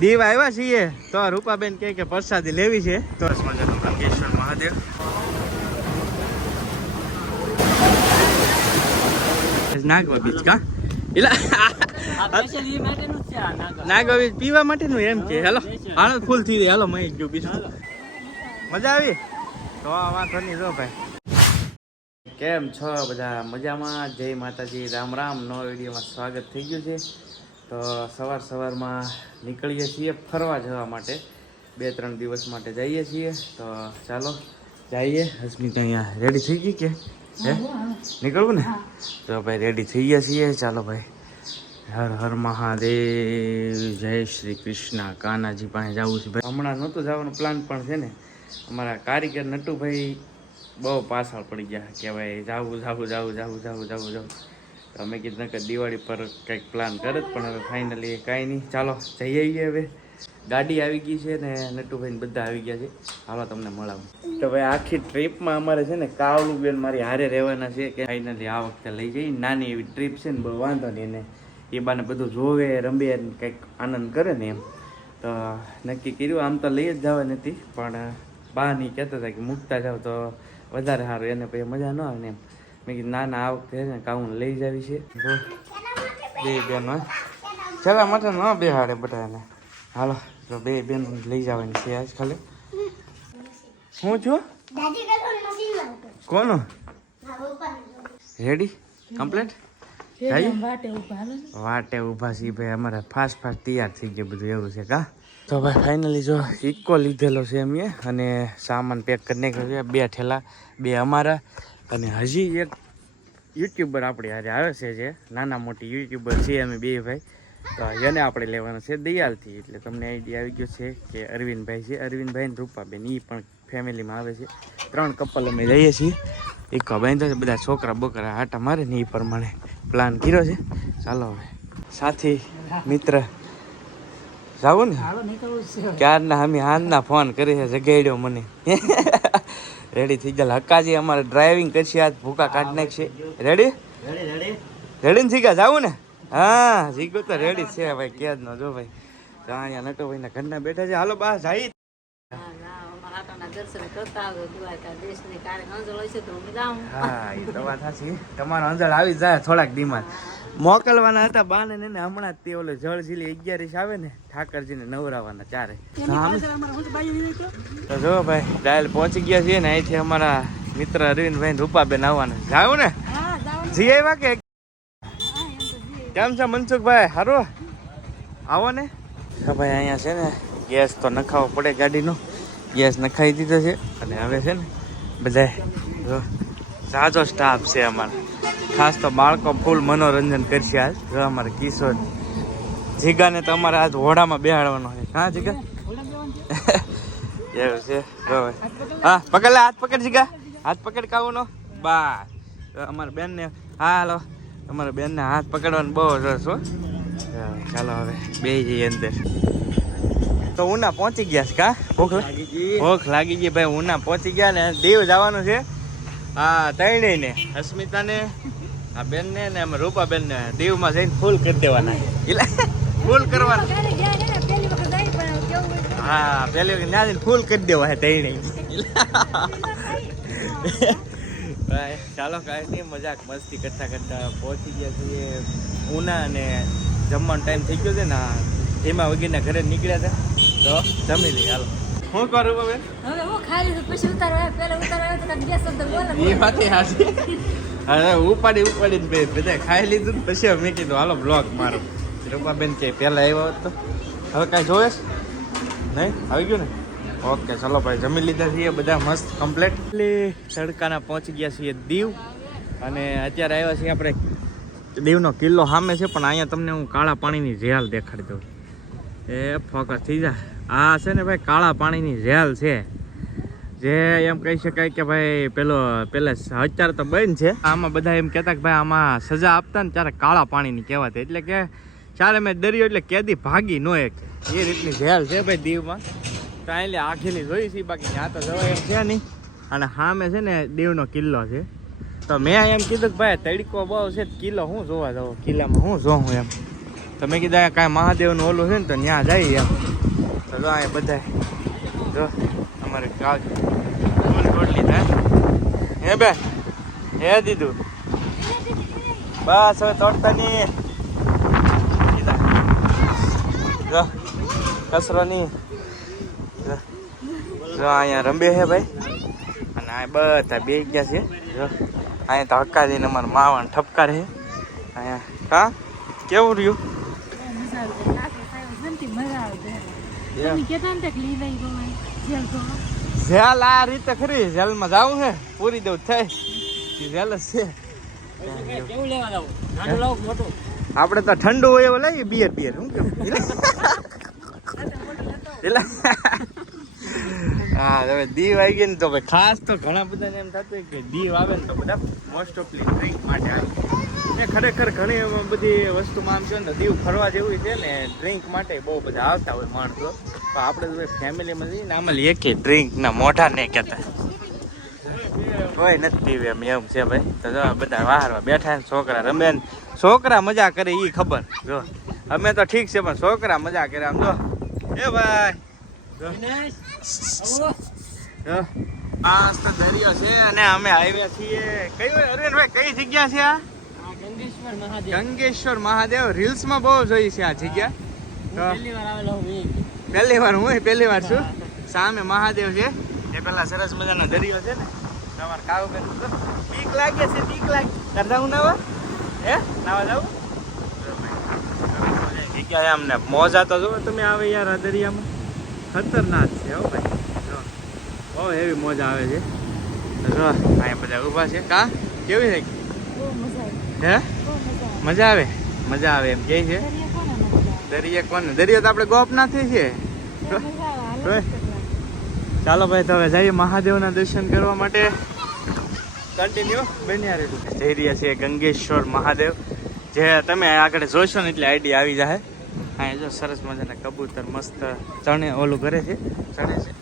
દીવ આવ્યા છીએ તો રૂપાબેન કહે કે પ્રસાદી લેવી છે તો મજાનું ગંગેશ્વર મહાદેવ નાગવા બીચ કા નાગવા બીચ પીવા માટેનું એમ કે હાલો હાલો ફૂલ થઈ રહી હાલો મહી ગયો બીજું મજા આવી તો વાંધો નહીં જો ભાઈ કેમ છો બધા મજામાં જય માતાજી રામ રામ નવા વિડીયોમાં સ્વાગત થઈ ગયું છે તો સવારમાં નીકળીએ છીએ ફરવા જવા માટે 2-3 દિવસ માટે જઈએ છીએ તો ચાલો જઈએ હસમી તો અહીંયા રેડી થઈ ગઈ કે હે નીકળવું ને તો ભાઈ રેડી થઈ ગયા છીએ ચાલો ભાઈ હર હર મહાદેવ જય શ્રી કૃષ્ણ કાનાજી પાસે જવું છે ભાઈ હમણાં નહોતું જવાનો પ્લાન પણ છે ને અમારા કારીગર નટુભાઈ બહુ પાછળ પડી ગયા કે ભાઈ જાવું તો અમે કીધું કે દિવાળી પર કંઈક પ્લાન કરે પણ હવે ફાઇનલી કાંઈ નહીં ચાલો જઈ આવીએ હવે ગાડી આવી ગઈ છે ને નટુભાઈને બધા આવી ગયા છે હાલો તમને મળાવું તો ભાઈ આખી ટ્રીપમાં અમારે છે ને કાવલું બેન મારી હારે રહેવાના છે કે ફાઇનલી આ વખતે લઈ જઈ નાની એવી ટ્રીપ છે ને બહુ વાંધો નહીં એને એ બાને બધું જોવે રમે કંઈક આનંદ કરે ને એમ તો નક્કી કર્યું આમ તો લઈ જ જવા નથી પણ બા નહીં કહેતા હતા કે મૂકતા જાવ તો વધારે સારું એને પછી મજા ન આવે ને એમ મેં કીધું ના આ વખતે ને કાઉન લઈ જ આવી છે બે બેનો છેલ્લા માટે ન બેહાડે બધાને હાલો તો બે બેન લઈ જવાની છે આજ ખાલી હું છું કોનું રેડી કમ્પ્લીટ વાટે ઊભા છીએ ભાઈ અમારે ફાસ્ટ તૈયાર થઈ ગયું બધું એવું છે કા તો ભાઈ ફાઇનલી જો ઇકો લીધેલો છે અમે અને સામાન પેક કરી નાખ્યો છે 2 ઠેલા 2 અમારા અને હજી એક યુટ્યુબર આપણે હારે આવે છે જે નાના મોટી યુટ્યુબર છે અમે બે ભાઈ તો એને આપણે લેવાના છે દયાલથી એટલે તમને આઈડિયા આવી ગયો છે કે અરવિંદભાઈ છે અરવિંદભાઈ ને રૂપાબેન એ પણ ફેમિલીમાં આવે છે 3 કપલ અમે જઈએ છીએ ઇકો બાંધ્યો છે બધા છોકરા બોકરા આટા મારે ને એ પ્રમાણે પ્લાન કર્યો છે ચાલો હવે સાથી મિત્ર જાવું ને ક્યારના અમે હાલના ફોન કરી છે જગાડ્યો મને રેડી થઈ ગયા હક્કાજી અમારે ડ્રાઇવિંગ કરશે આજ ભૂકા કાઢ નાખશે રેડી રેડી ને શીખા જાવું ને હા શીખું તો રેડી છે ભાઈ ક્યાં જ ન જો ભાઈ તો અહીંયા નટુભાઈ ના ઘરના બેઠા છે હાલો બા જાય તમારો અંજળ આવી જાય થોડાક દીમાં મોકલવાના હતા બાને ને હમણાં તે ઓલો જળ ઝીલી 11 આવે ને ઠાકરજીને નવરાવાના ચારે તો જો ભાઈ ડાયલ પહોંચી ગયા છીએ ને અહીંથી અમારા મિત્ર અરવિંદભાઈ ને રૂપાબેન આવવાના જાવું ને જી આવ્યા કે કેમ છે મનસુખભાઈ હારું આવો ને ભાઈ અહીંયા છે ને ગેસ તો નખાવો પડે ગાડીનો ગેસ નખાઈ દીધો છે અને હવે છે ને બધા સાજો સ્ટાફ છે અમારે ખાસ તો બાળકો ફૂલ મનોરંજન કરશે આજ જો અમારે કિશોર જીગાને તો અમારે આજ ઘોડામાં બેહાડવાનો છે હા જીગા એવું છે હા પકડ લે હાથ પકડ જીગા હાથ પકડ કાવુનો બસ અમારા બેનને હા હાલો અમારા બેનને હાથ પકડવાનો બહુ રસ હો ચાલો હવે બે જઈએ અંદર તો ઉના પહોંચી ગયા છે કા ભૂખ લાગી ગઈ ભાઈ ઉના પહોંચી ગયા ને દીવ જવાનું છે હા તૈણે ને અસ્મિતા ને આ બેન ને અમે રૂપાબેન ને દીવમાં જઈને ફૂલ કરી દેવાના ફૂલ કરવાના હા પેલી વખત ત્યાં જઈને ફૂલ કરી દેવા તૈણે ચાલો કાંઈ નહીં મજાક મસ્તી કરતા પહોંચી ગયા છીએ ઉના અને જમવાનો ટાઈમ થઈ ગયો છે ને એમાં વગેરેના ઘરે નીકળ્યા હતા તો જમી લઈએ હાલો શું કરું હવે હવે હું ખાઈ લીધું પછી ઉતારવા પહેલા ઉતારવા તો ગેસ શબ્દ બોલે એ વાત હાસી હવે ઉપાડી બધા ખાઈ લીધું પછી મેં કીધું હાલો બ્લોગ મારો રૂપાબેન કે પહેલા આવ્યો તો હવે કાંઈ જોવે નહીં આવી ગયું ને ઓકે ચલો ભાઈ જમી લીધા છીએ બધા મસ્ત કમ્પ્લીટ તડકાના પહોંચી ગયા છીએ દીવ અને અત્યારે આવ્યા છીએ આપણે દીવનો કિલ્લો સામે છે પણ અહીંયા તમને હું કાળા પાણીની ઝેલ દેખાડી દઉં એ ફોકસ થઈ જાય આ છે ને ભાઈ કાળા પાણીની ઝેલ છે જે એમ કહી શકાય કે ભાઈ પેલા અત્યારે તો બંધ છે આમાં બધા એમ કહેતા કે ભાઈ આમાં સજા આપતા ને ત્યારે કાળા પાણીની કહેવાતી એટલે કે ચારે મેં દરિયો એટલે કેદી ભાગી ન એક એ રીતની ઝેલ છે ભાઈ દીવમાં તો એટલે આખીની જોઈ છે બાકી ત્યાં તો જવાય એમ છે નહીં અને સામે છે ને દીવનો કિલ્લો છે તો મેં એમ કીધું કે ભાઈ તડકો બહુ છે કિલ્લો હું જોવા જાઉં કિલ્લામાં હું જોઉં એમ તો મેં કીધું કાંઈ મહાદેવનું ઓલું છે ને તો ત્યાં જઈએ એમ તો જો અહીંયા બધા જો અમારે કાગ ફૂલ તોડ લીધા હે બે હે દીધું બસ હવે તોડતા નહીં જો કચરો નહીં જો અહીંયા રંબે છે ભાઈ અને આ બધા બે ગયા છે જો અહીંયા તો હક્કા દઈને અમારા માવાને ઠપકાર છે અહીંયા હા કેવું રહ્યું જેલ આ રીતે ખરી જેલમાં જવું છે પૂરી દેવું થાય જેલ જ છે આપણે તો ઠંડુ હોય એવો લઈએ બિયર શું કેવું હા હવે દીવ આવી ગઈ ને તો ભાઈ ખાસ તો ઘણા બધાને એમ થતું કે દીવ આવે ને તો બધા મોસ્ટ ઓફલી ડ્રિંક માટે આવે ને ખરેખર ઘણી એમાં બધી વસ્તુમાં આમ છે ને દીવ ફરવા જેવું છે ને ડ્રિંક માટે બહુ બધા આવતા હોય માણસો તો આપણે ફેમિલીમાં જઈએ ને આમાં એકે ડ્રિંક ના મોઢા નહીં કહેતા કોઈ નથી પીવે એમ છે ભાઈ તો જો બધા વાહરમાં બેઠા ને છોકરા રમે ને છોકરા મજા કરે એ ખબર જો અમે તો ઠીક છે પણ છોકરા મજા કરે આમ જો એ ભાઈ આ તો દરિયો છે અને અમે આવ્યા છીએ કઈ અરવિંદભાઈ કઈ જગ્યા છે આ ગંગેશ્વર મહાદેવ રીલ્સ માં બહુ જોઈ છે આ જગ્યા પહેલી વાર છું સામે મહાદેવ છે એ પેલા સરસ મજાનો દરિયો છે ને તમારે કાવ બીક લાગે છે કરતા હું નાવા હે નાવા જાવ જગ્યા અમને મોજા તો જો તમે આવે યાર આ દરિયામાં ખતરનાક છે હો ભાઈ જો બહુ એવી મોજા આવે છે જો અહીંયા બધા ઊભા છે કા કેવી છે હે મજા આવે એમ કે છે દરિયા તો આપણે ગોપનાથી છે ચાલો ભાઈ તો હવે જઈએ મહાદેવના દર્શન કરવા માટે કન્ટિન્યુ બન્યા રહેલું જઈ રહ્યા છીએ ગંગેશ્વર મહાદેવ જે તમે આગળ જોશો ને એટલે આઈડિયા આવી જાય અહીંયા જો સરસ મજાના કબૂતર મસ્ત ચણે ઓલું કરે છે ચણે છે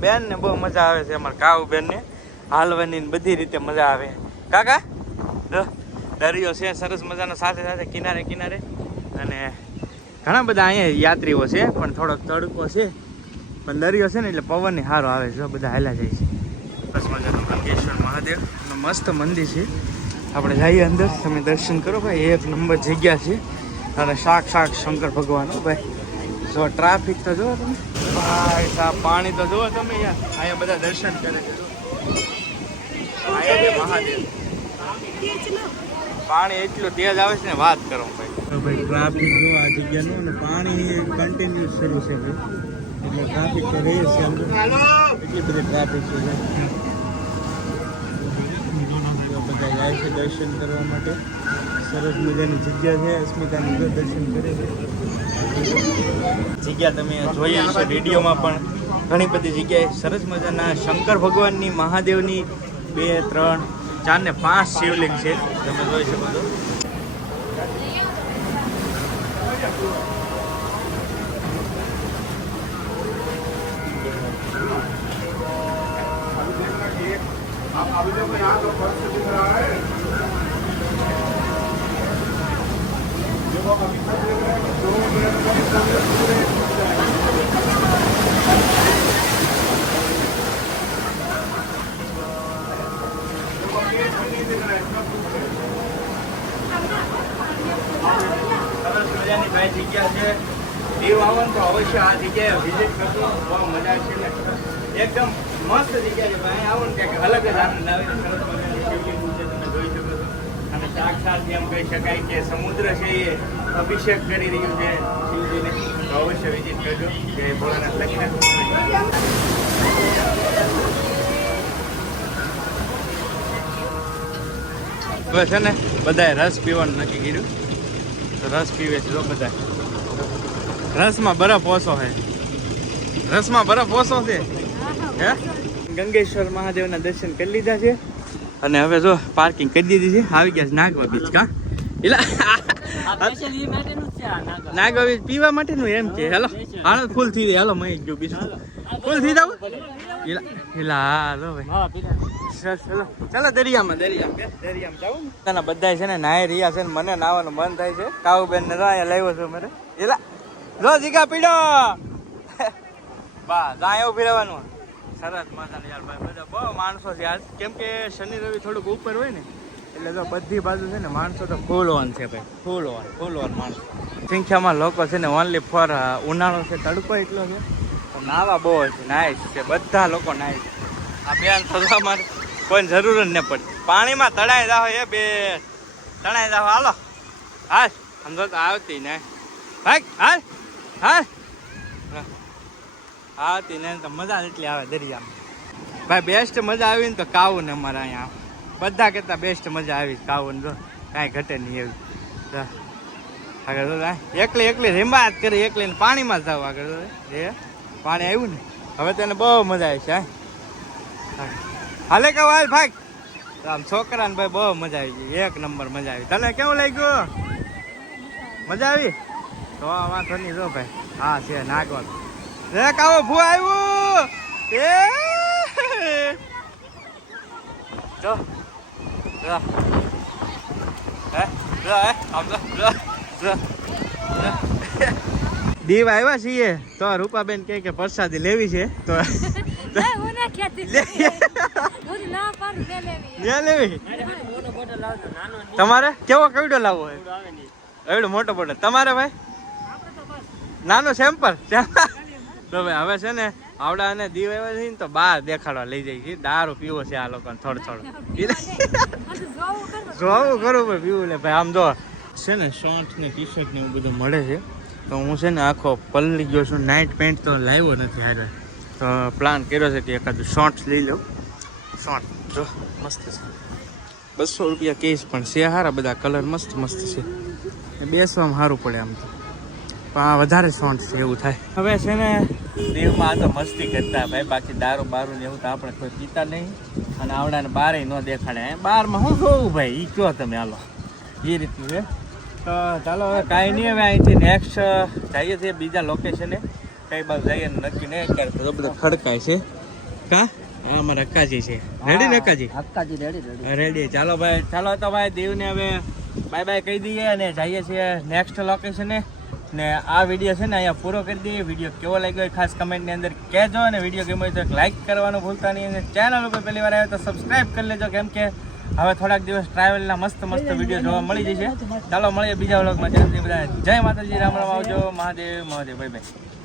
બેન ને બહુ મજા આવે છે અમારા કાઉ બેન ને હાલવાની બધી રીતે મજા આવે કાકા દરિયો છે સરસ મજાનો સાથે સાથે કિનારે અને ઘણા બધા અહીંયા યાત્રીઓ છે પણ થોડોક તડકો છે પણ દરિયો છે ને એટલે પવન સારો આવે છે બધા હાલ્યા જાય છે સરસ મજાનું ગંગેશ્વર મહાદેવ મસ્ત મંદિર છે આપણે જઈએ અંદર તમે દર્શન કરો ભાઈ એક નંબર જગ્યા છે અને સાક્ષાત શંકર ભગવાન ભાઈ જો ટ્રાફિક તો જુઓ તમે ભાઈ સાહેબ પાણી તો જુઓ તમે યાર અહીંયા બધા દર્શન કરે છે મહાદેવ પાણી એટલું તેજ આવે છે ને વાત કરો ભાઈ ટ્રાફિક જો આ જગ્યાનું અને પાણી કન્ટિન્યુ શરૂ છે એટલે ટ્રાફિક તો રહે છે એટલી બધી ટ્રાફિક છે બધા જાય છે દર્શન કરવા માટે સરસ મજાની જગ્યા છે અસ્મિતાનું દર્શન કરે છે જગ્યા તમે જોઈએ છે વિડીયોમાં પણ ઘણી બધી જગ્યાએ સરસ મજાના શંકર ભગવાનની મહાદેવની 2, 3, 4 ને 5 શિવલિંગ છે તમે જોઈ શકો છો अभी तो यहाँ तो फर्स्ट दिख रहा है देखो अभी तक देख रहे हैं 2 मिनट में पूरे સરસ મજાની ભાઈ જગ્યા છે દીવ આવો તો અવશ્ય આ જગ્યાએ વિઝિટ કરજો બહુ મજા છે ને એકદમ મસ્ત જગ્યા છે ભાઈ આવો ને કંઈક અલગ જ આનંદ આવે સરસ મજાની શિવલિંગ છે તમે જોઈ શકો છો અને સાક્ષાત એમ કહી શકાય કે સમુદ્ર છે એ અભિષેક કરી રહ્યું છે શિવજીને તો અવશ્ય વિઝિટ કરજો જય ભોળાનાથ લખીને હવે છે ને બધાએ રસ પીવાનું નક્કી કર્યું તો રસ પીવે છે તો બધા રસમાં બરફ ઓછો છે હે ગંગેશ્વર મહાદેવના દર્શન કરી લીધા છે અને હવે જો પાર્કિંગ કરી દીધી છે આવી ગયા છે નાગવા બીચ કા નાગવા બીચ પીવા માટેનું એમ છે હેલો હાલ ફૂલ થઈ રહી હાલો મહી ગયો બીજું ફૂલ થઈ જાવ હાલો ભાઈ ચાલો દરિયામાં જાવ બધા છે ને નાહી રહ્યા છે ને મને નાવાનું મન થાય છે કાઉ બેન ને અહીંયા લાવ્યો છું મારે એલા જો જીગા પીડો બા જાય એવું ફેરવાનું સરસ મજાનું યાર ભાઈ બધા બહુ માણસો છે આજ કેમ કે શનિ રવિ થોડુંક ઉપર હોય ને એટલે તો બધી બાજુ છે ને માણસો તો ફૂલ ઓન છે ભાઈ ફૂલ ઓન માણસો સંખ્યામાં લોકો છે ને ઓનલી ફોર ઉનાળો છે તડકો એટલો છે નાવા બહુ છે નાઈસ છે બધા લોકો નાઈસ આ બેન થવા માટે કોઈ જરૂર જ ન પડે પાણીમાં તળાઈ જાવ એ બે તળાઈ જાવ હાલો હાશ સમજો તો આવતી ને ભાઈ હાલ હાલ આવતી ને તો મજા એટલી આવે દરિયામાં ભાઈ બેસ્ટ મજા આવી ને તો કાવું ને અમારે અહીંયા બધા કરતા બેસ્ટ મજા આવી કાવું ને જો કાંઈ ઘટે નહીં એવી આગળ એકલી રેમ્બા જ કરી એકલી પાણીમાં જાવ આગળ એ પાણી આવ્યું ને હવે તેને બહુ મજા આવી છે હાલે કે હાલ ભાઈ આમ છોકરાને ભાઈ બહુ મજા આવી ગઈ એક નંબર મજા આવી તને કેવું લાગ્યું મજા આવી તો વાંધો નહીં જો ભાઈ હા છે નાગવા રે કાવો ભૂ આવ્યું એ જો દીવ આવ્યા છીએ તો રૂપાબેન કે પ્રસાદી લેવી છે તો તમારે કેવો કવડો લાવવો હોય એવડો મોટો બોટલ તમારે ભાઈ નાનો સેમ્પલ તો ભાઈ હવે છે ને આવડા અને દીવ આવ્યા છે ને તો બહાર દેખાડવા લઈ જાય છે દારૂ પીવો છે આ લોકોને થોડું જોવું કરું ભાઈ પીવું લે ભાઈ આમ જો છે ને શોર્ટ ને ટી શર્ટ ને એવું બધું મળે છે તો હું છે ને આખો પલ્લી ગયો છું નાઇટ પેન્ટ તો લાવ્યો નથી હારે તો પ્લાન કર્યો છે કે એકાદું શોર્ટ્સ લઈ લઉં શોર્ટ જો મસ્ત છે 200 રૂપિયા કેસ પણ છે સારા બધા કલર મસ્ત છે બેસવામાં સારું પડે આમ તો પણ આ વધારે શોર્ટ છે એવું થાય હવે છે ને દીવમાં આ તો મસ્તી કરતા ભાઈ બાકી દારૂ બારું ને એવું તો આપણે કોઈ પીતા નહીં અને આવડાને બારે ન દેખાડે બારમાં શું જોવું ભાઈ એ કયો તમે હાલો એ રીતનું છે તો ચાલો હવે કાંઈ નહીં હવે અહીંથી નેક્સ્ટ જઈએ છીએ બીજા લોકેશને કઈ બાજુ જઈએ નક્કી નહીં અત્યારે તો બધા ખડકાય છે કા અમારા અક્કાજી છે રેડી ને અક્કાજી રેડી ચાલો ભાઈ ચાલો તો ભાઈ દીવને હવે બાય બાય કહી દઈએ અને જઈએ છીએ નેક્સ્ટ લોકેશને ને આ વિડીયો છે ને અહીંયા પૂરો કરી દઈએ વિડીયો કેવો લાગ્યો હોય ખાસ કમેન્ટની અંદર કહેજો અને વિડીયો ગમ્યો હોય તો લાઈક કરવાનું ભૂલતા નહીં અને ચેનલ ઉપર પહેલી વાર આવ્યો તો સબસ્ક્રાઈબ કરી લેજો કેમ કે હવે થોડાક દિવસ ટ્રાવેલના મસ્ત વિડીયો જોવા મળી જશે ચાલો મળીએ બીજા વ્લોગમાં ત્યાં સુધી બધા જય માતાજી રામ રામ આવજો મહાદેવ બાય બાય